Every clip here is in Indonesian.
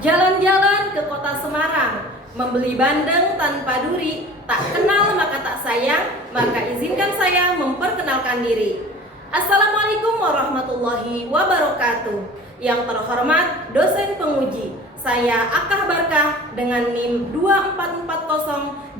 Jalan-jalan ke kota Semarang, membeli bandeng tanpa duri, tak kenal maka tak sayang, maka izinkan saya memperkenalkan diri. Assalamualaikum warahmatullahi wabarakatuh. Yang terhormat dosen penguji, saya Akah Barkah dengan NIM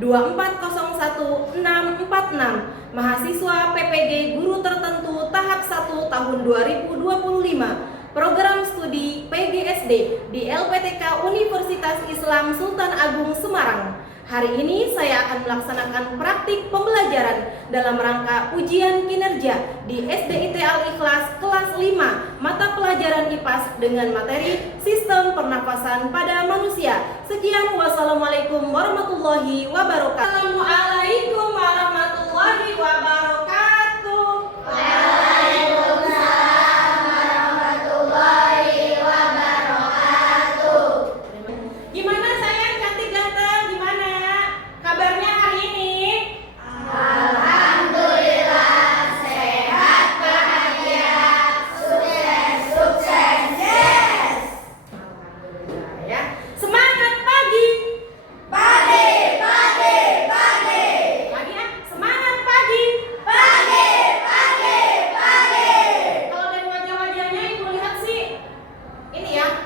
24402401646, mahasiswa PPG Guru Tertentu tahap 1 tahun 2025. Program studi PGSD di LPTK Universitas Islam Sultan Agung Semarang. Hari ini saya akan melaksanakan praktik pembelajaran dalam rangka ujian kinerja di SDIT Al-Ikhlas kelas 5 mata pelajaran IPAS dengan materi Sistem Pernafasan pada Manusia. Sekian, wassalamualaikum warahmatullahi wabarakatuh. Assalamualaikum warahmatullahi wabarakatuh.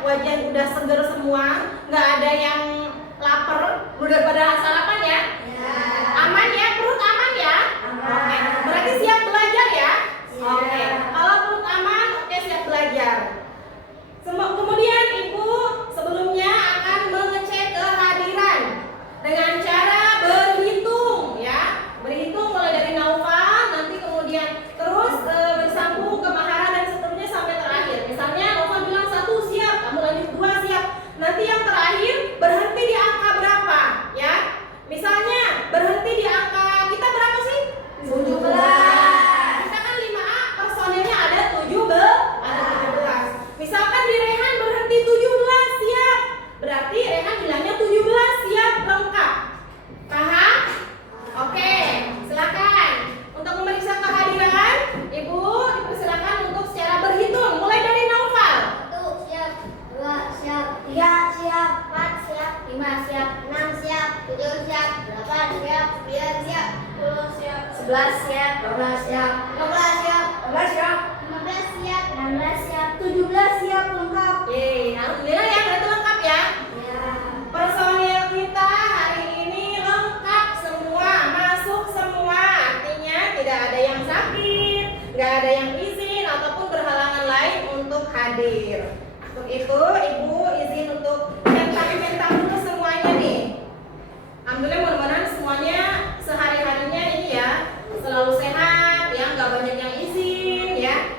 Wajah udah seger semua, nggak ada yang lapar, udah pada sarapan ya? Ya. Aman ya, perut aman ya? Aman. Oke, berarti siap belajar ya? Ya. Oke, kalau perut aman, oke siap belajar. Kemudian Ibu sebelumnya akan mengecek kehadiran dengan cara berhitung ya, berhitung mulai dari Naufal, nanti kemudian terus bersambung ke Mahara dan seterusnya sampai terakhir. Misalnya Naufal bilang 1 siap, kamu lanjut 2 siap. Nanti yang terakhir berhenti di angka berapa ya? Misalnya berhenti di angka kita berapa sih? 17. Kita kan 5A personilnya ada 17. Misalkan di Rehan berhenti 17 siap. Berarti Rehan bilangnya 17 siap lengkap. Paham? Oke, silakan. Untuk memeriksa kehadiran, Ibu dipersilakan untuk secara berhitung mulai dari Naufal. 1 siap, 2 siap, 3 siap, 4 siap, 5 siap, 6 siap, 7 siap, 8 siap, 9 siap, 10 siap, 11 siap, 12 siap, 13 siap, 14 siap, 15 siap, 16 siap, 17 siap lengkap. Yeay, alhamdulillah ya, berarti lengkap ya. Ya. Personil kita hari ini lengkap semua, masuk semua. Artinya tidak ada yang sakit, nggak ada yang izin ataupun berhalangan lain untuk hadir. Untuk itu Ibu izin untuk centang-centang dulu semuanya nih. Alhamdulillah, mudah-mudahan semuanya sehari-harinya ini ya selalu sehat ya, nggak banyak yang izin ya.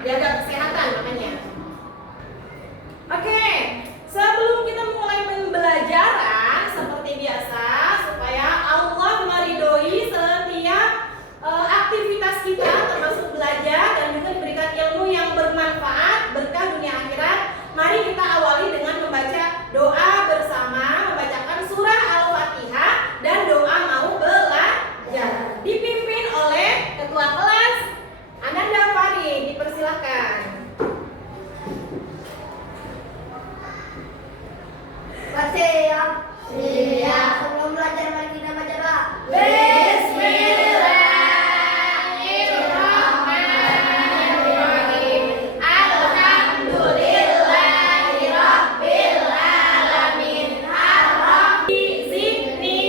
Jaga kesehatan makanya. Oke, sebelum kita mulai pembelajaran seperti biasa, supaya Allah meridhoi setiap aktivitas kita termasuk belajar dan juga diberikan ilmu yang bermanfaat berkah dunia akhirat. Mari kita awali dengan membaca doa bersama, membacakan surah Al-Fatihah dan doa mau belajar. Dipimpin oleh Ketua Kelas Ananda Fari, dipersilahkan. Siap. Siap. Sebelum belajar mari kita baca doa. Bismillahirrahmanirrahim. Alhamdulillahirabbil alamin. Rabbi zidni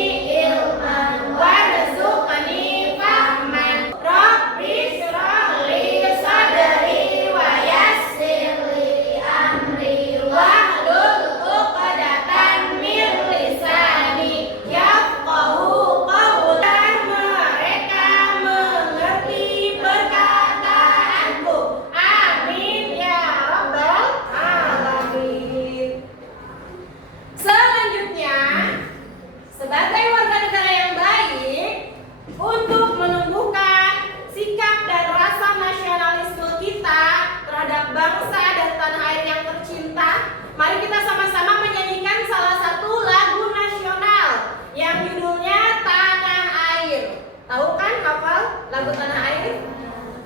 ilman warzuqni fahman. Rabbi shrah li sadri wa yassir li amri wahlul 'uqdatam min lisani yafqahu qawlan. Mereka mengerti perkataanku. Amin ya rabbal alamin. Selanjutnya, sebagai warga negara yang baik, untuk menumbuhkan sikap dan rasa nasionalisme kita terhadap bangsa dan tanah air yang tercinta, mari kita sama-sama menyanyikan salah satu lagu nasional yang judulnya Tanah Air. Tahu kan, hafal lagu Tanah Air?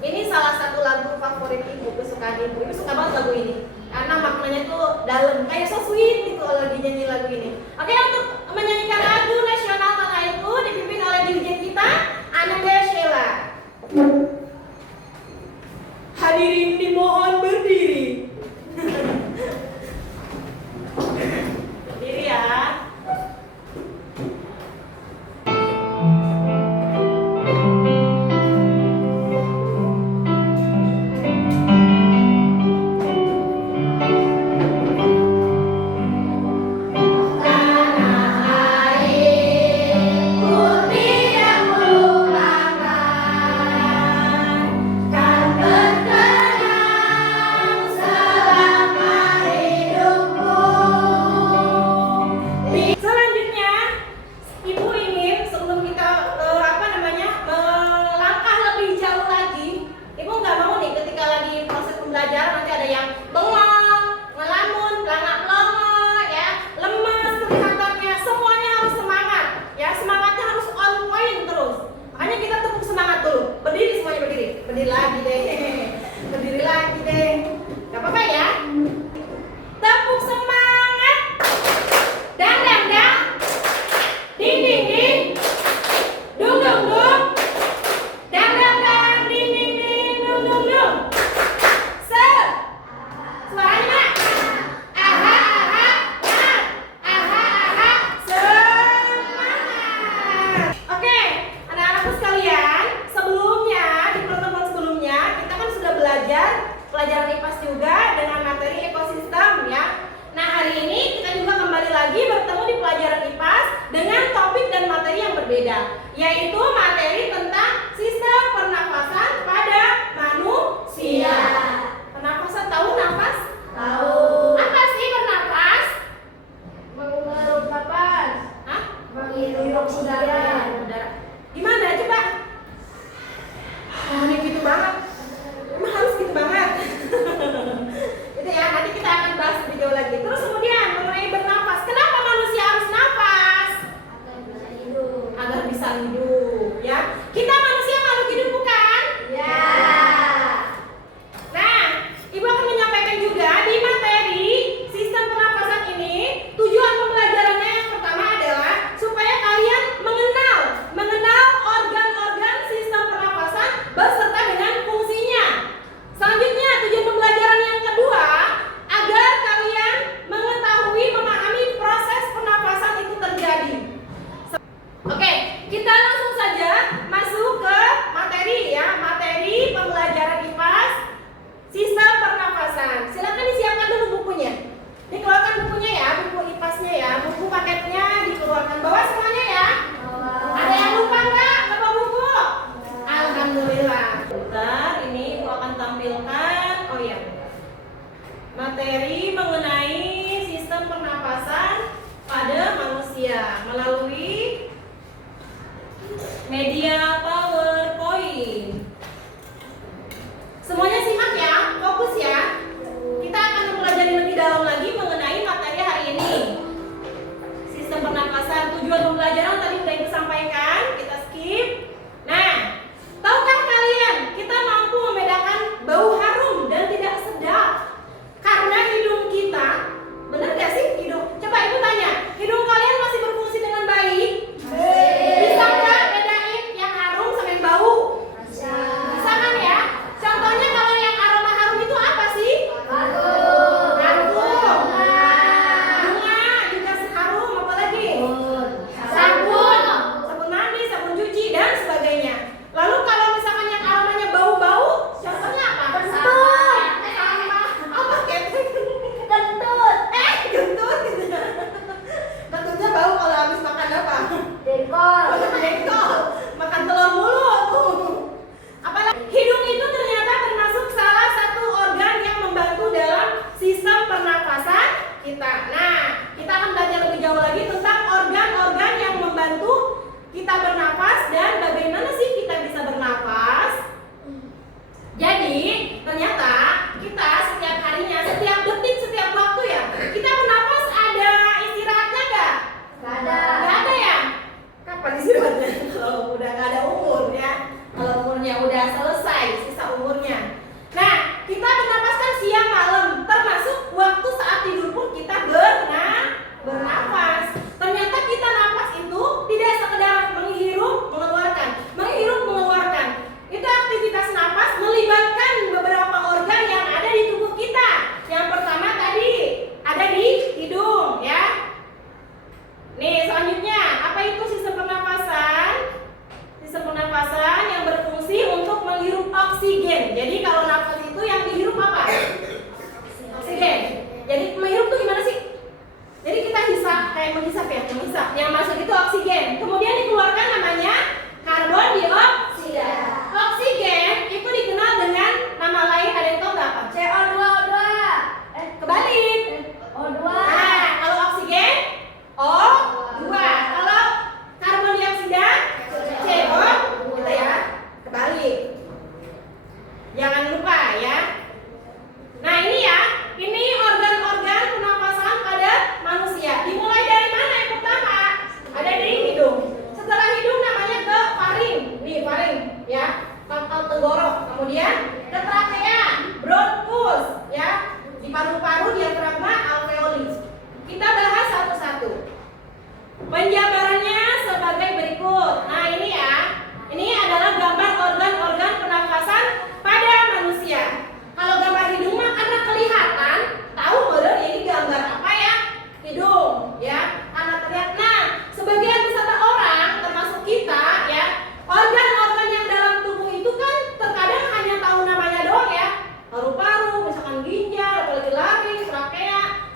Ini salah satu lagu favorit Ibu, kesukaan Ibu. Ibu suka banget lagu ini karena maknanya tuh dalam, kayak so sweet gitu kalau dinyanyi lagu ini. Oke, untuk menyanyikan lagu nasional tanah airku dipimpin oleh dirjen kita, Ananda Sheila. Hadirin dimohon berdiri. Berdiri ya. Selanjutnya, Ibu ingin sebelum kita melangkah lebih jauh lagi, Ibu nggak mau nih ketika lagi proses pembelajaran nanti ada yang bengong, ngelamun, pelangak-pelongo, ya, lemas kelihatannya, semuanya harus semangat, ya, semangatnya harus on point terus. Makanya kita tepuk semangat dulu. Berdiri semuanya, berdiri lagi deh, berdiri lagi deh, nggak apa-apa ya. Tepuk semangat. Dang dang dang, ding ding ding, dung dung dung, dang dang dang, ding ding ding, dung dung dung. Suaranya aha aha aha aha, semangat. Oke, anak-anakku sekalian, sebelumnya di pertemuan sebelumnya kita kan sudah belajar pelajaran IPAS juga dengan materi ekosistem ya. Nah, hari ini kita juga kembali lagi bertemu di pelajaran IPAS dengan topik dan materi yang berbeda, yaitu materi tentang sistem pernafasan pada manusia. Pernafasan, tahu nafas? Tahu. Apa sih bernafas? Menghirup napas. Hah? Menghirup udara. Udara. Gimana coba? Ini gitu banget. Emang harus gitu banget. Itu ya, nanti kita akan bahas lebih jauh lagi. Terus kemudian mengenai bernafas. Kenapa manusia harus nafas? Agar bisa hidup, ya. Kita manusia makhluk hidup bukan? Ya. Nah, Ibu akan menyampaikan juga di materi sistem pernafasan ini, tujuan pembelajarannya yang pertama adalah supaya kalian mengenal organ-organ sistem pernafasan beserta dengan fungsinya. Selanjutnya, tujuan pembelajaran yang kedua agar kalian mengetahui, memahami proses pernafasan itu terjadi. Oke, kita langsung saja masuk ke materi ya, materi pembelajaran IPAS sistem pernafasan. Silakan disiapkan dulu bukunya. Dikeluarkan bukunya ya, buku IPAS-nya ya, buku paketnya dikeluarkan. Bawa semuanya ya. Ada yang lupa nggak bawa buku? Alhamdulillah. Bentar, ini Ibu akan tampilkan. Oh iya, materi mengenai sistem pernapasan pada manusia melalui media PowerPoint. Semuanya simak ya, fokus ya. Kita akan mempelajari lebih dalam lagi mengenai materi hari ini. Sistem pernapasan, tujuan pembelajaran tadi sudah Ibu sampaikan, kita skip. Nah, tahukah kalian kita mampu membedakan bau harum dan tidak sedap karena hidung kita? Benar gak sih hidung? Coba Ibu tanya, hidung kalian masih berfungsi dengan baik? Bisa nggak bedain yang harum sama yang bau? Bisa kan ya? Contohnya kalau yang aroma harum itu apa sih? Harum. Bunga juga harum, apa lagi? Sabun. Sabun mandi, sabun cuci dan sebagainya. Lalu kalau misalkan yang aromanya bau-bau, contohnya apa? Kentut. Sama apa ketek? Kentut. Kentut gitu. Kentutnya bau kalau habis makan apa? Jengkol. Jengkol. Makan telur mulu tuh. Apalagi hidung itu ternyata termasuk salah satu organ yang membantu dalam sistem pernafasan kita. Nah, kita akan belajar lebih jauh lagi tentang organ-organ yang membantu kita bernafas dan bagaimana sih kita bisa bernafas. Jadi, ternyata kita setiap harinya, setiap detik, setiap waktu ya, kita bernafas ada istirahatnya nggak? Nggak ada. Nggak ada ya? Kapan istirahatnya? Kalau udah nggak ada umur ya. Kalau umurnya udah selesai, sisa umurnya. Nah, kita bernafas kan siang malam, termasuk waktu saat tidur pun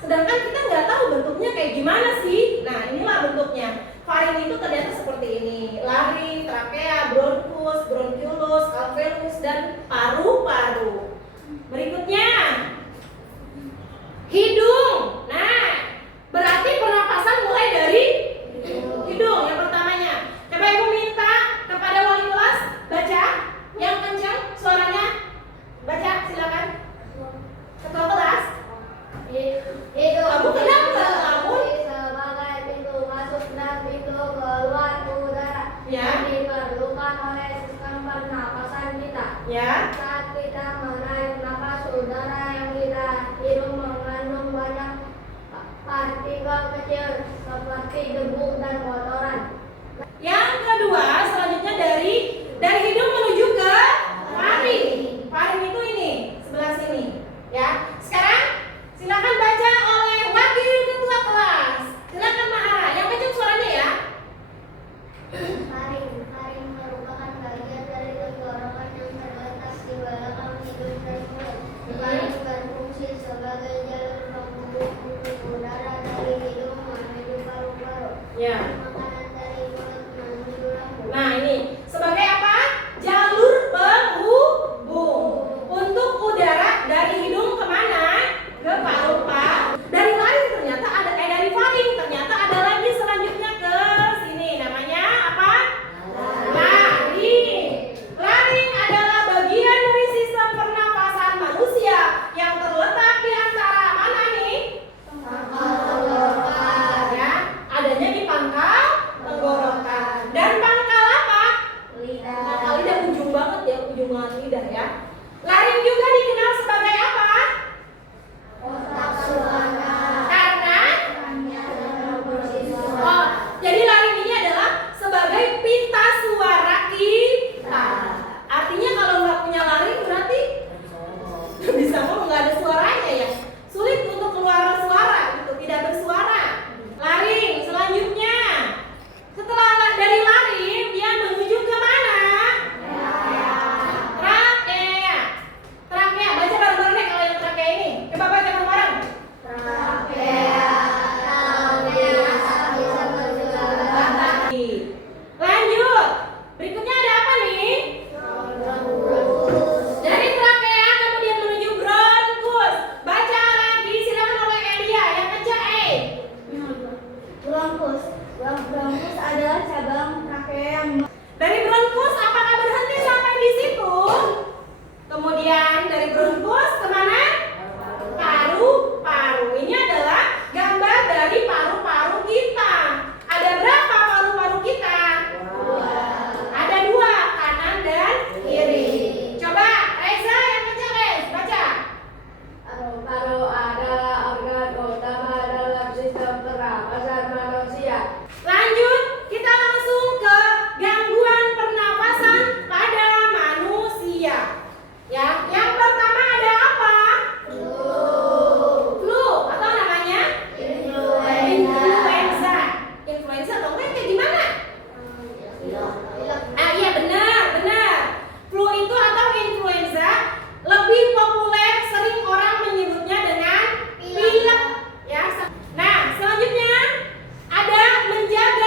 Sedangkan kita nggak tahu bentuknya kayak gimana sih. Nah, inilah bentuknya. Faring itu ternyata seperti ini. Laring, trakea, bronkus, bronkiolus, alveolus, dan paru-paru. Berikutnya, hidung. Nah, berarti pernapasan mulai dari hidung yang pertamanya. Coba Ibu minta kepada wali kelas baca yang kencang suaranya. Baca, silakan. Ketua kelas. Hidung. Kamu kenapa ngelamun? Sebagai pintu masuk dan pintu keluar udara Ya. yang diperlukan oleh sistem pernapasan kita. Ya. Saat kita menarik napas, udara yang kita hirup mengandung banyak partikel kecil seperti debu dan kotoran. Yang kedua, selanjutnya dari hidung menuju ke faring. Faring itu ini, sebelah sini, ya. Sekarang silakan baca oleh wakil ketua kelas. Silakan Mahara, yang kencang suaranya ya. Faring merupakan bagian dari tenggorokan yang terletak di belakang hidung dan mulut. Faring berfungsi sebagai jalur penghubung udara dari hidung menuju paru-paru. Ya. Makanan dari mulut menuju lambung. Nah, ini sebagai apa? Jalur penghubung untuk udara dari hidung kemana? Ke paru-paru. Dari laring ternyata ada dari faring ternyata ada lagi selanjutnya ke sini. Namanya apa? Laring. Laring adalah bagian dari sistem pernapasan manusia yang terletak di antara mana nih? Ya, adanya di pangkal tenggorokan. Dan pangkal apa? Pangkal lidah, ujung banget ya, ujungan lidah ya. Laring juga dikenal sebagai apa? Karena jadi laring ini adalah sebagai pita suara kita. Artinya kalau nggak punya laring berarti nggak bisa ngomong, nggak ada suaranya ya. Sulit untuk keluar suara gitu, tidak bersuara. Laring selanjutnya. Setelah dari laring dia menuju ke mana? Trakea. Trakea, baca bareng-bareng deh kalau yang trakea ini. Coba baca bareng-bareng. Lanjut. Berikutnya ada apa nih? Dari trakea kemudian menuju bronkus. Baca lagi silakan oleh Elia yang kencang Bronkus adalah cabang trakea yang Dari bronkus apakah berhenti sampai di situ? Kemudian dari bronkus kemana? Paru-paru. Ini adalah gambar dari paru-paru kita. Ada berapa paru-paru kita? Ada 2, kanan dan kiri. Coba Reza yang kencang Rez, baca. Paru adalah organ utama dalam sistem pernapasan manusia. Lanjut, kita langsung ke gangguan pernapasan pada manusia. Ya, yang pertama ada apa? Flu atau namanya? Influenza. Influenza atau enggak kayak gimana? Iya benar. Flu itu atau influenza lebih populer, sering orang menyebutnya dengan pilek. Ya. Nah, selanjutnya ada menjaga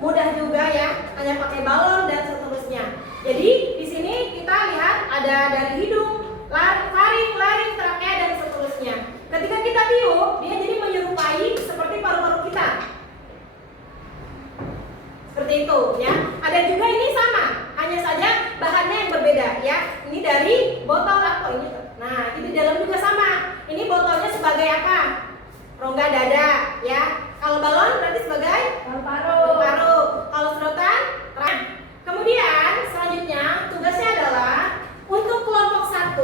mudah juga ya, hanya pakai balon dan seterusnya. Jadi di sini kita lihat ada dari hidung, faring, laring, trakea dan seterusnya. Ketika kita tiup, dia jadi menyerupai seperti paru-paru kita. Seperti itu ya. Ada juga ini sama, hanya saja bahannya yang berbeda ya. Ini dari botol atau ini. Nah, itu di dalam juga sama. Ini botolnya sebagai apa? Rongga dada ya. Kalau balon berarti sebagai paru-paru. Kalau sedotan, terang. Kemudian selanjutnya tugasnya adalah untuk kelompok 1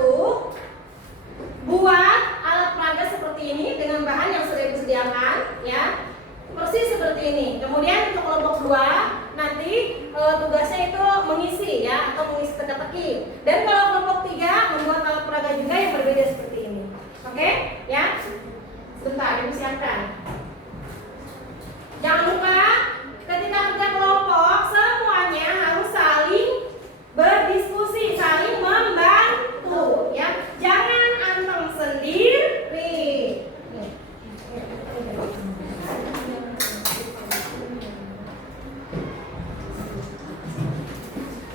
buat alat peraga seperti ini dengan bahan yang sudah disediakan ya. Persis seperti ini. Kemudian untuk kelompok 2 nanti tugasnya itu mengisi ya atau mengisi teka-teki. Dan kalau kelompok 3 membuat alat peraga juga yang berbeda seperti ini. Oke? Ya. Sebentar, disiapkan. Jangan lupa ketika kerja kelompok semuanya harus saling berdiskusi, saling membantu ya. Jangan anteng sendiri.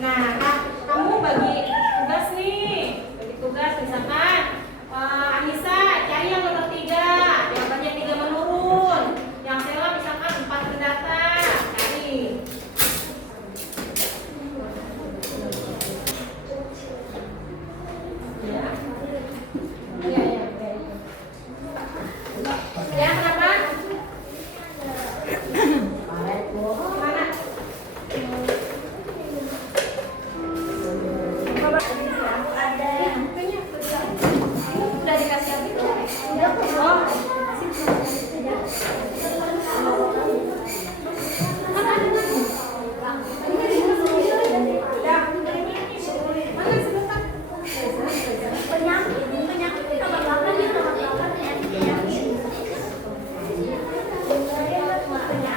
Nah, kamu bagi tugas nih. Bagi tugas misalkan Anissa cari yang nomor 3, jawabannya 3 menurun. Yang Sela misalkan 4 mendatar, cari. Ya. Iya. Ya, kenapa? Mana? Udah dikasih apa itu? Oh.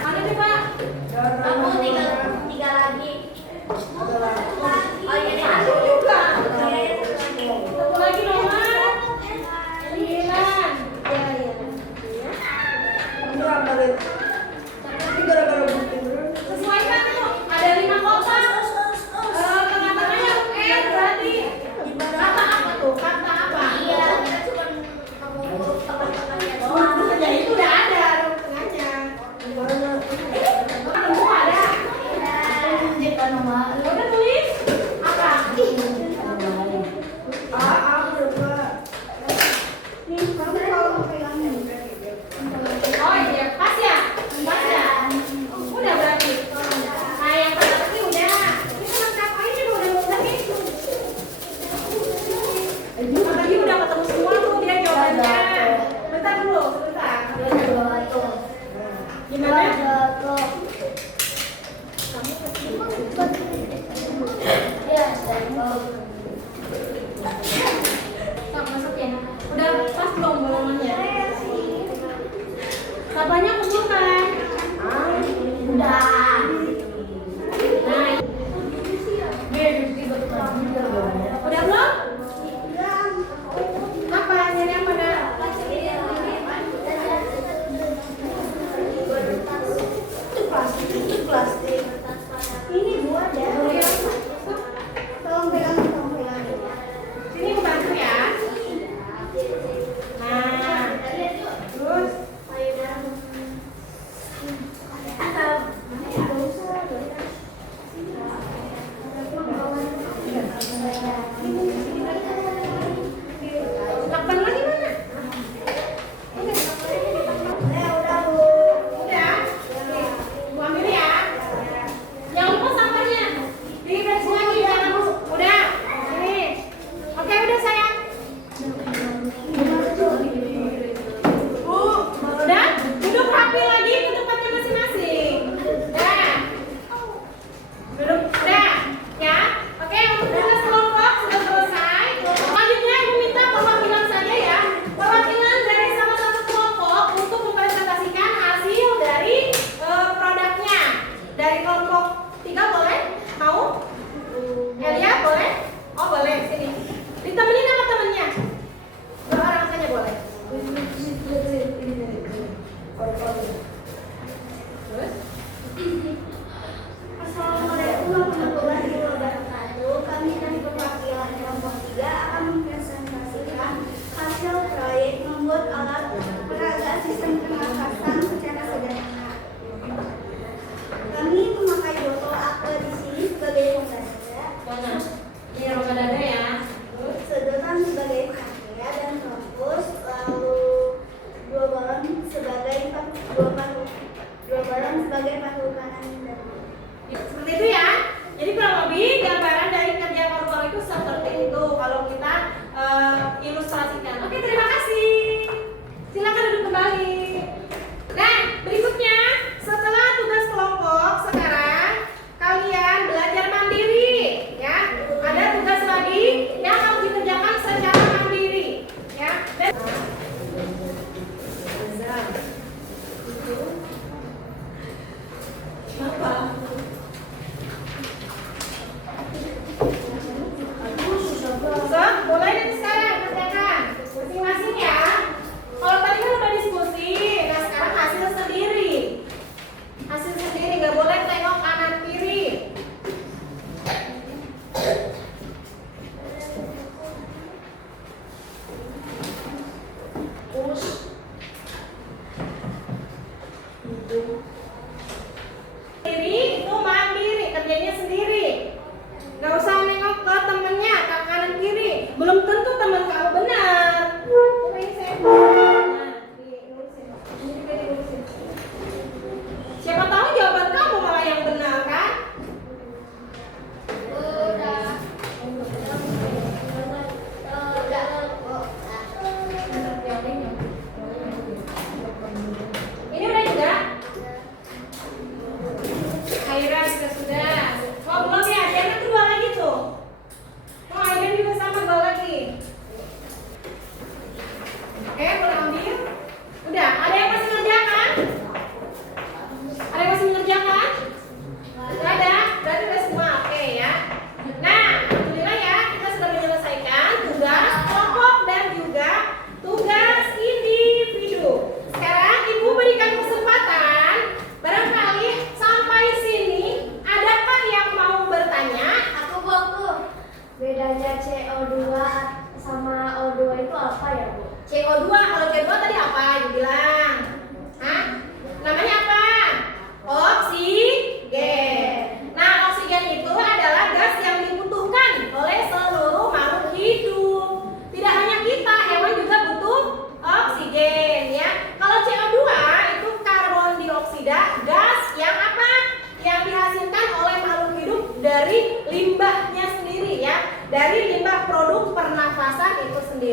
Mana coba? Aku tiga lagi. Oh iya, Satu juga. Satu lagi nomor 9. Sesuaikan tuh. Ada 5 kotak. Tengah-tengahnya berarti kata apa tuh? Kata apa? Iya, kita cuma huruf tengah-tengahnya doang. Ya itu udah ada huruf tengahnya. Semua ada. Udah tulis apa? Oh iya, pas ya? Pas ya?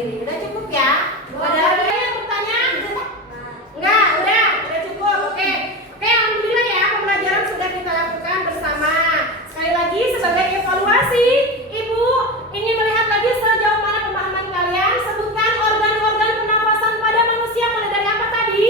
sendiri. Udah cukup ya? Ada lagi yang bertanya? Enggak, udah cukup. Oke, alhamdulillah ya, pembelajaran sudah kita lakukan bersama. Sekali lagi sebagai evaluasi, Ibu ingin melihat lagi sejauh mana pemahaman kalian. Sebutkan organ-organ pernafasan pada manusia mulai dari apa tadi?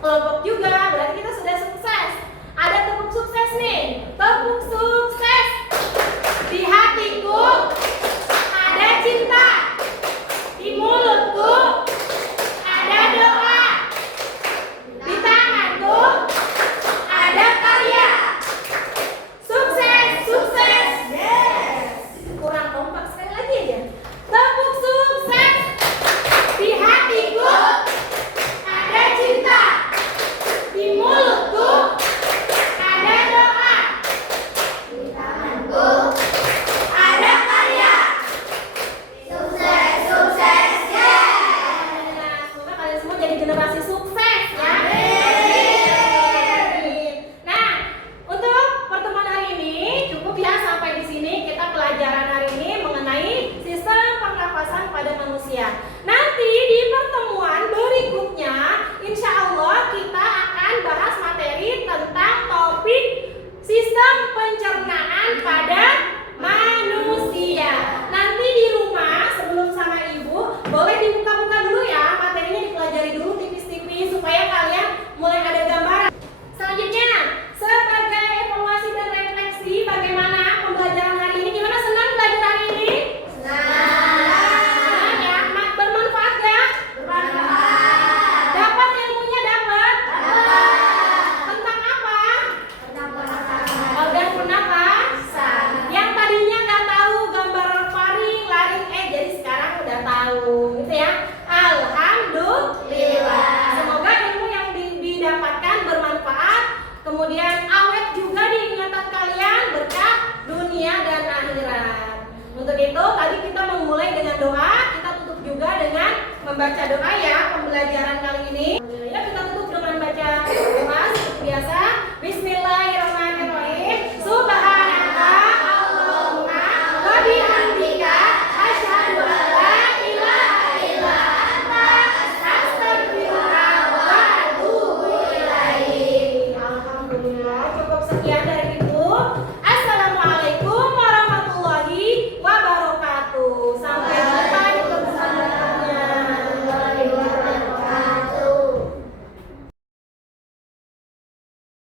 Kelompok juga, berarti kita sudah sukses. Ada tepuk sukses nih. Tepuk sukses. Di hatiku ada cinta. Di mulutku ada doa. Di tanganku ada karya. Sukses, sukses. Yes. Kurang kompak, sekali lagi aja. Tepuk sukses. Di hatiku ada cinta. Di mulutku ada doa. Di tanganku ada karya. Sukses, sukses, yes. Semoga kalian semua jadi generasi sukses ya. Nah, untuk pertemuan hari ini cukup ya, sampai di sini kita pelajaran hari ini mengenai sistem pernafasan pada manusia. Nanti di pertemuan berikutnya, insya Allah kita akan bahas materi tentang topik sistem pencernaan pada manusia. Nanti di rumah sebelum sama ibu boleh dibuka-buka dulu ya, materinya dipelajari dulu tipis-tipis supaya kalian mulai ada gambaran. Selanjutnya, sebagai evaluasi dan refleksi bagaimana pembelajaran hari ini, gimana, senang belajar hari ini? Senang ya, bermanfaat ya? Bermanfaat. Dapat ilmunya, dapat? Tentang apa? Organ pernafasan. Yang tadinya nggak tahu gambar faring, laring, jadi sekarang udah tahu, gitu ya. Alhamdulillah. Semoga ilmu yang didapatkan bermanfaat, kemudian awet juga di ingatan kalian berkah dunia dan akhirat. Untuk itu tadi kita memulai dengan doa, kita tutup juga dengan membaca doa ya pembelajaran kali ini. Ya, kita tutup dengan baca doa seperti biasa.